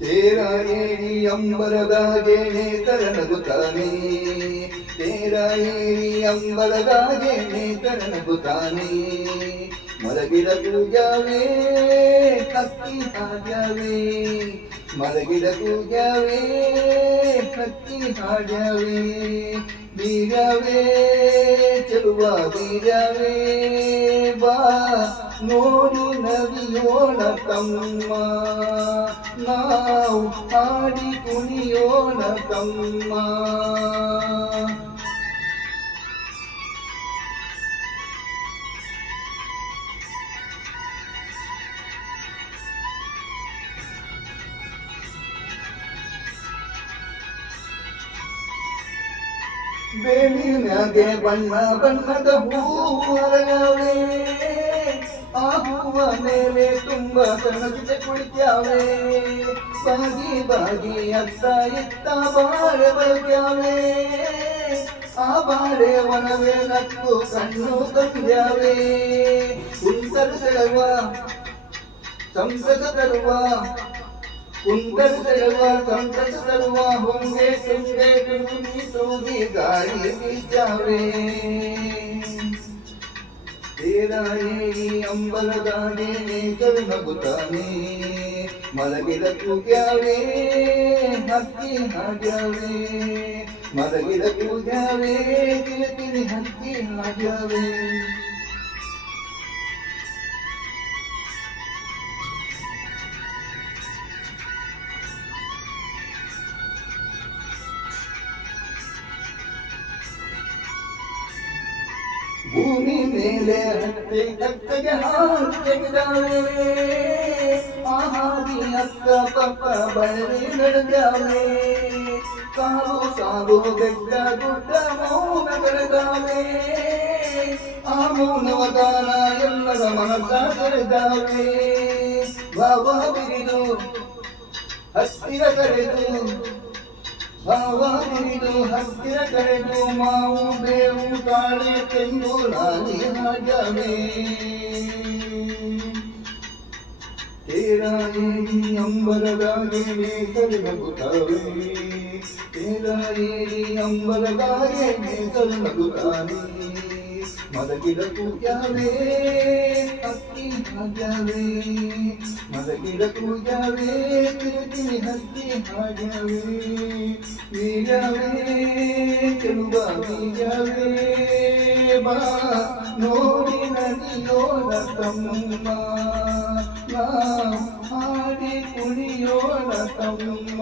ತೇರ ಏರಿ ಅಂಬರದಾಗೆ ನೇತರ ನಗುತ್ತಾನೆ, ತೇರ ಏರಿ ಅಂಬರದಾಗೆ ನೇತರ ನಗುತ್ತಾನೆ. ಮಲಗಿದ ಪೂಜಾವೇ ಹಕ್ಕಿ ಹಾಡ್ಯಾವೇ, ಮಲಗಿದ ಪೂಜಾವೇ ಹಕ್ಕಿ ಹಾಡ್ಯಾವೇ. ಬೀರವೇ ಚೆಲುವ ಬೀರವೇ ಬಾ ನೋಡಿ ನದಿಯೋಣ ತಮ್ಮ, ನಾವು ಹಾಡಿ ಕುಣಿಯೋಣ ತಮ್ಮ. ಬೇಲಿನಾಗೆ ಬಣ್ಣ ಬಣ್ಣದ ಹೂವು ಅರಗವೇ, ಆ ಹೂವ ಮೇಲೆ ತುಂಬ ಸಣ್ಣದಿದೆ ಕುಳಿತ್ಯಾವೆ. ಬಾಗಿ ಬಾಗಿ ಅತ್ತ ಇತ್ತ ಬಾಳೆ ಬಳ್ಕ್ಯಾವೆ, ಆ ಬಾಳೆ ವನವೇ ನಕ್ಕು ಕಣ್ಣು ತಂದ್ಯಾವೆ. ಕುಂತರು ಸೆಳೆವ ಸಂತಸ ತರುವ, ಕುಂತರು ಸೆಳೆವ ಸಂತಸ ತರುವ, ಹೊಂಗೆ ತುಂಬೆ ತುಂಬಿ ತೂಗಿ ಗಾಳಿ ಬೀಸಾವೆ. ತೇರ ಏರಿ ಅಂಬಲದಾಗೆ ನೇಸರು ನಗುತ್ತಾನೆ, ಮಲಗಿದ ಕೂಗ್ಯಾವೆ ಹಕ್ಕಿ ಹಾಡ್ಯಾವೆ, ಮಲಗಿದ ಕೂಗ್ಯಾವೆ ಕಿಲಿ ಕಿಲಿ ಹಕ್ಕಿ ಹಾಡ್ಯಾವೆ. ಭೂಮಿ ಮೇಲೆ ಹತ್ತೆ ಕತ್ತಗೆ ಹಾಲು ತೆಗೆದಾವೆ, ಆ ಹಾದಿ ಅಕ್ಕ ಪಕ್ಕ ಬಳಿ ನಡೆದಾವೆ. ಸಾಲು ಸಾಲು ಬೆಟ್ಟ ಗುಡ್ಡ ಮೌನ ಬೆಳೆದಾವೆ, ಆ ಮೌನವದಾನ ಎಲ್ಲರ ಮನಸ್ಸ ಸೆಳೆದಾವೆ. ಭಾವ ಬಿರಿದು ಹತ್ತಿರ ಕರೆದು, ಭಾವ ಬಿರಿದು ಹತ್ತಿರ ಕರೆದು, ಮಾವು ಬೇವು ತಾಳೆ ತೆಂಗು ಲಾಲಿ ಹಾಡ್ಯಾವೆ. ತೇರ ಏರಿ ಅಂಬರದಾಗೆ ನೇಸರು ನಗುತ್ತಾವೆ, ತೇರ ಏರಿ ಅಂಬರದಾಗೆ ನೇಸರು ನಗುತ್ತಾನೆ. ಮಲಗಿದ ಕೂಗ್ಯಾವೆ ಹಕ್ಕಿ ಹಾಡ್ಯಾವೆ, ಮಲಗಿದ ಕೂಗ್ಯಾವೆ ಕಿರಿಕಿರಿ ಹಕ್ಕಿ ಹಾಡ್ಯಾವೆ. ಬೀರವೇ ಚೆಲುವ ಬೀರವೇ ಬಾ ನೋಡಿ ನದಿಯೋಣ ತಮ್ಮ, ನಾವು ಹಾಡಿ ಕುಣಿಯೋಣ ತಮ್ಮ.